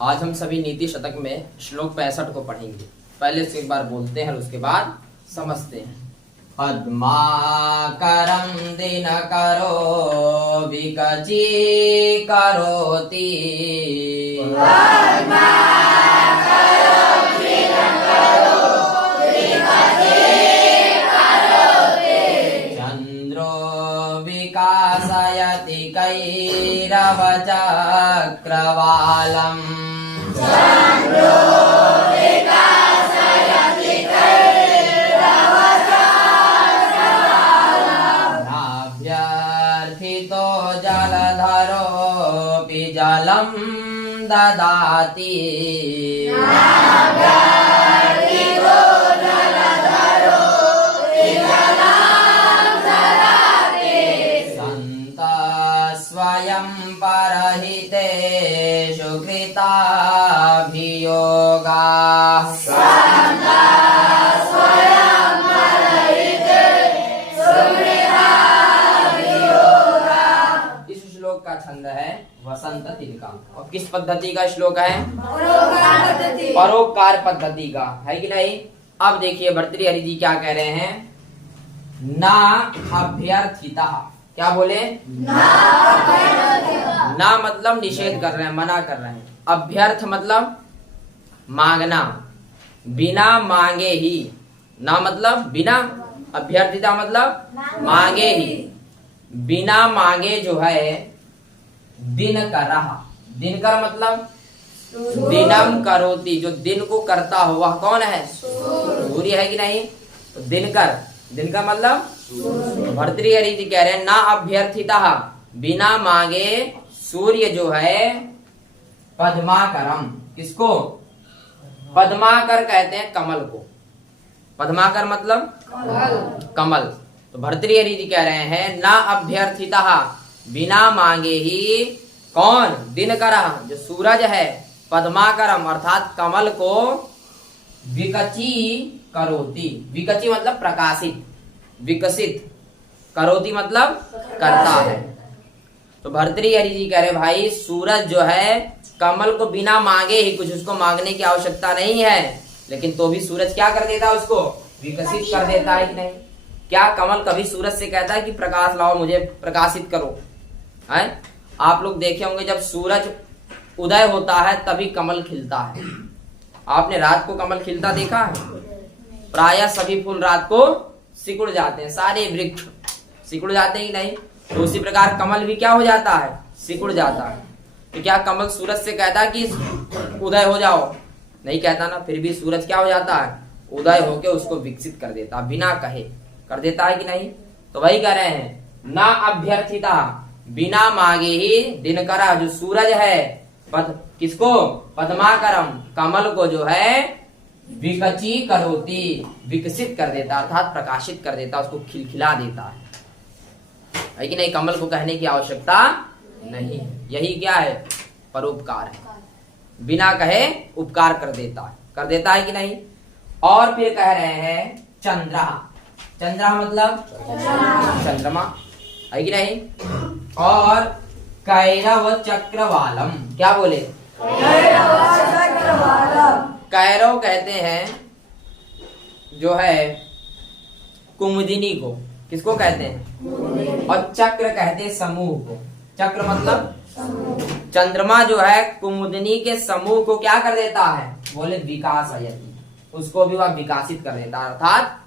आज हम सभी नीति शतक में श्लोक 65 को पढ़ेंगे। पहले से एक बार बोलते हैं और उसके बाद समझते हैं। पद्माकरं दिनकरो विकची करोति चंद्रो विकासयति कैरवचक्रवालम् नाभ्यर्थितो जलधरोऽपि जलं ददाति स्वयं परहितेषु कृताभियोगाः इस श्लोक का छंद है वसंत तिलका। और किस पद्धति का श्लोक है? परोपकार पद्धति का है कि नहीं। अब देखिए भर्तृहरि जी क्या कह रहे हैं। ना अभ्यर्थिता, क्या बोले? ना मतलब निषेध कर रहे हैं, मना कर रहे हैं। अभ्यर्थ मतलब मांगना, बिना मांगे ही। ना मतलब बिना, अभ्यर्थिता मतलब मांगे ही, बिना मांगे जो है दिन कर रहा। दिनकर मतलब दिनम करोति, जो दिन को करता हो वह कौन है? सूर्य है कि नहीं। तो दिनकर, दिनकर मतलब भर्तृहरि जी कह रहे हैं ना अभ्यर्थिता, बिना मांगे सूर्य जो है पद्माकरम। किसको? पद्माकर कहते हैं कमल को। पद्माकर मतलब कमल। तो भर्तृहरि जी कह रहे हैं ना अभ्यर्थिता, बिना मांगे ही कौन? दिनकर, जो सूरज है, पद्माकरम अर्थात कमल को विकची करोति। विकची मतलब प्रकाशित, विकसित, करोति मतलब करता है। तो भर्तृहरि जी कह रहे भाई सूरज जो है कमल को बिना मांगे ही, कुछ उसको मांगने की आवश्यकता नहीं है, लेकिन तो भी सूरज क्या कर देता है? उसको विकसित कर देता है कि नहीं। क्या कमल कभी सूरज से कहता है कि प्रकाश लाओ, मुझे प्रकाशित करो? है, आप लोग देखे होंगे जब सूरज उदय होता है तभी कमल खिलता है। आपने रात को कमल खिलता देखा है? प्रायः सभी फूल रात को सिकुड़ जाते हैं, सारे वृक्ष सिकुड़ जाते हैं कि नहीं। तो उसी प्रकार कमल भी क्या हो जाता है? सिकुड़ जाता है। तो क्या कमल सूरज से कहता है कि उदय हो जाओ? नहीं कहता ना। फिर भी सूरज क्या हो जाता है? उदय होके उसको विकसित कर देता, बिना कहे कर देता है कि नहीं। तो वही कह रहे हैं ना अभ्यर्थिता, बिना मांगे ही दिनकरा, जो सूरज है किसको? पद्माकरम, कमल को जो है विकची करोति, विकसित कर देता अर्थात प्रकाशित कर देता, उसको खिलखिला देता है कि नहीं। कमल को कहने की आवश्यकता नहीं। यही क्या है? परोपकार है। बिना कहे उपकार कर देता है कि नहीं। और फिर कह रहे हैं चंद्रा। चंद्रा मतलब चंद्रमा है कि नहीं। और कैरव चक्रवालम, क्या बोले? कैरव कहते हैं जो है कुमुदिनी को। किसको कहते हैं? और चक्र कहते हैं समूह को। चक्र मतलब चंद्रमा जो है कुमुदिनी के समूह को क्या कर देता है? बोले विकासयति, उसको भी वह विकासित कर देता अर्थात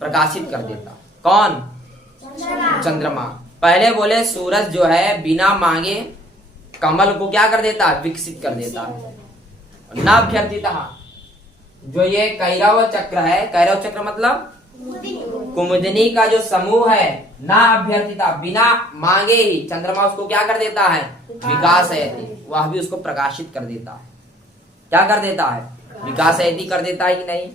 प्रकाशित कर देता। कौन? चंद्रमा। पहले बोले सूरज जो है बिना मांगे कमल को क्या कर देता है? विकसित कर देता है। ना अभ्यर्थिता, जो ये कैरव चक्र है, कैरव चक्र मतलब कुमुदिनी का जो समूह है, ना अभ्यर्थिता, बिना मांगे ही चंद्रमा उसको क्या कर देता है? विकासयति, वह भी उसको प्रकाशित कर देता है। क्या कर देता है? विकासयति कर देता है कि नहीं।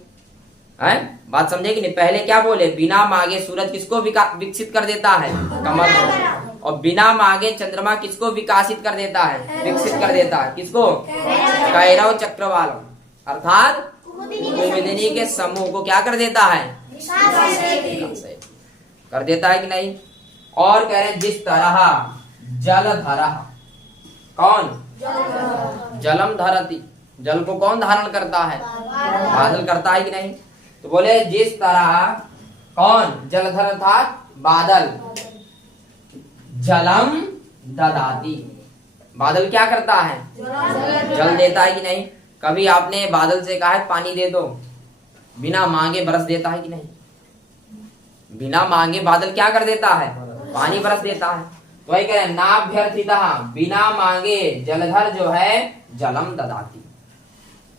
है, बात समझे कि नहीं। पहले क्या बोले? बिना मांगे सूरज किसको विकसित कर देता है? कमल को। और बिना मांगे चंद्रमा किसको विकासित कर देता है? विकसित कर देता है। किसको? कैरव चक्रवालम अर्थात कुमुदिनी के समूह को क्या कर देता है? कर देता है कि नहीं। और कह रहे जिस तरह जलधर, कौन? जलम धरती, जल को कौन धारण करता है? बादल करता है कि नहीं? तो बोले जिस तरह कौन जलधर अर्थात बादल, जलम ददाती, बादल क्या करता है? जल देता है कि नहीं? कभी आपने बादल से कहा है पानी दे दो, बिना मांगे बरस देता है कि नहीं? बिना मांगे बादल क्या कर देता है? पानी बरस देता है। तो वही कह रहे हैं नाभ्यर्थिता, बिना मांगे जलधर जो है जलम ददाती,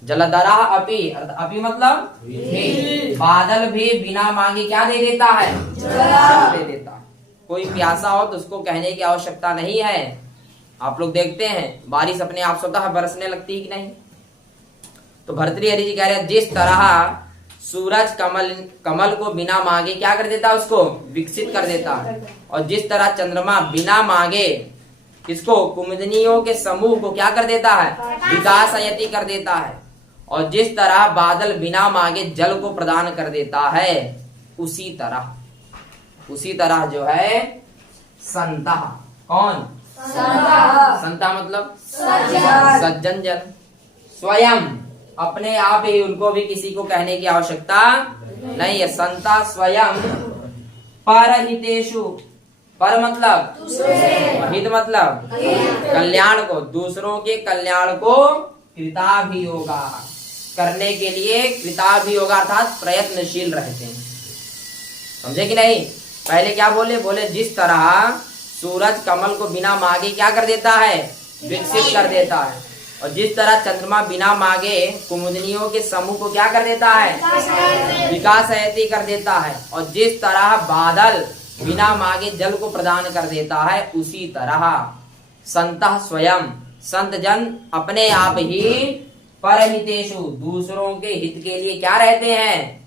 जलधरा अपि, अपि मतलब भी, बादल भी बिना मांगे क्या दे देता है? जल दे देता है। कोई प्यासा हो तो उसको कहने की आवश्यकता नहीं है। आप लोग देखते हैं बारिश अपने आप स्वतः बरसने लगती है कि नहीं? तो भर्तृहरि जी कह रहे हैं जिस तरह सूरज कमल को बिना मांगे क्या कर देता है? उसको विकसित कर देता है। और जिस तरह चंद्रमा बिना मांगे किसको? कुमुदनियों के समूह को क्या कर देता है? विकासयति कर देता है। और जिस तरह बादल बिना मांगे जल को प्रदान कर देता है, उसी तरह जो है संता, कौन? संता मतलब सज्जन जन, स्वयं अपने आप ही, उनको भी किसी को कहने की आवश्यकता नहीं है। संता स्वयं परहितेषु, पर मतलब हित मतलब कल्याण को, दूसरों के कल्याण को कृताभियोगा करने के लिए, कृताभियोगा अर्थात प्रयत्नशील रहते हैं। समझे कि नहीं? पहले क्या बोले? बोले जिस तरह सूरज कमल को बिना मांगे क्या कर देता है? विकसित कर देता है। और जिस तरह चंद्रमा बिना मांगे कुमुदनियों के समूह को क्या कर देता है? विकासयति कर देता है। और जिस तरह बादल बिना मांगे जल को प्रदान कर देता है, उसी तरह संतः स्वयं, संत जन अपने आप ही परहितेषु, दूसरों के हित के लिए क्या रहते हैं?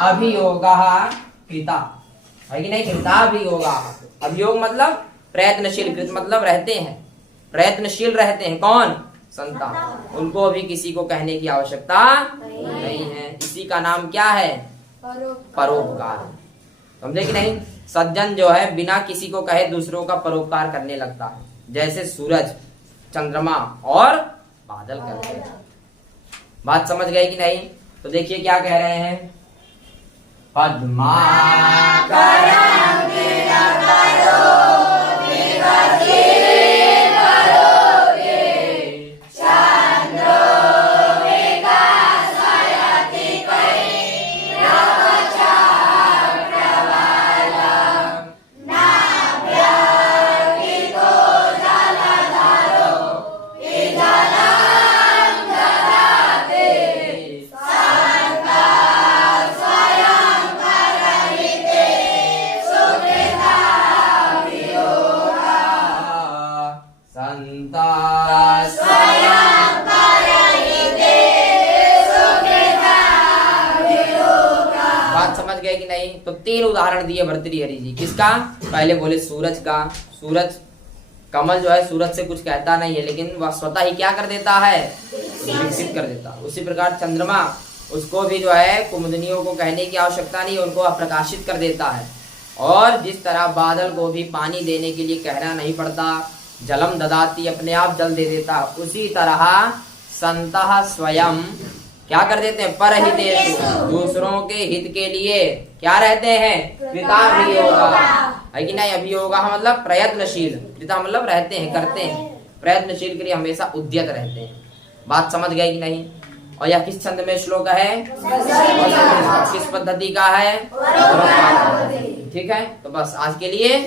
अभियोगः कृता, है कि नहीं? कृताभियोगः, अभियोग मतलब प्रयत्नशील, कृत मतलब रहते हैं, प्रयत्नशील रहते हैं। कौन? संता, उनको अभी किसी को कहने की आवश्यकता नहीं है। इसी का नाम क्या है? परोपकार। समझे कि नहीं? सज्जन जो है बिना किसी को कहे दूसरों का परोपकार करने लगता है, जैसे सूरज, चंद्रमा और बादल करते हैं। बात समझ गए कि नहीं? तो देखिए क्या कह रहे हैं, कि नहीं? तो 3 उदाहरण दिए भर्तृहरि जी। किसका? पहले बोले सूरज का। सूरज कमल जो है सूरज से कुछ कहता नहीं है, लेकिन वह स्वतः ही क्या कर देता है? विकसित कर देता। उसी प्रकार चंद्रमा, उसको भी जो है कुमुदनियों को कहने की आवश्यकता नहीं, उनको प्रकाशित कर देता है। और जिस तरह बादल को भी पानी देने के लिए कहना नहीं पड़ता, जलम ददाती, अपने आप जल दे देता, उसी तरह संतः स्वयं क्या कर देते हैं? परहितेषु, दूसरों के हित के लिए क्या रहते हैं? कृताभियोगा, है कि नहीं? अभियोगा मतलब प्रयत्नशील, कृता मतलब रहते हैं, करते हैं, प्रयत्नशील के लिए हमेशा उद्यत रहते हैं। बात समझ गए कि नहीं? और यह किस छंद में श्लोक है? किस पद्धति का है? ठीक है, तो बस आज के लिए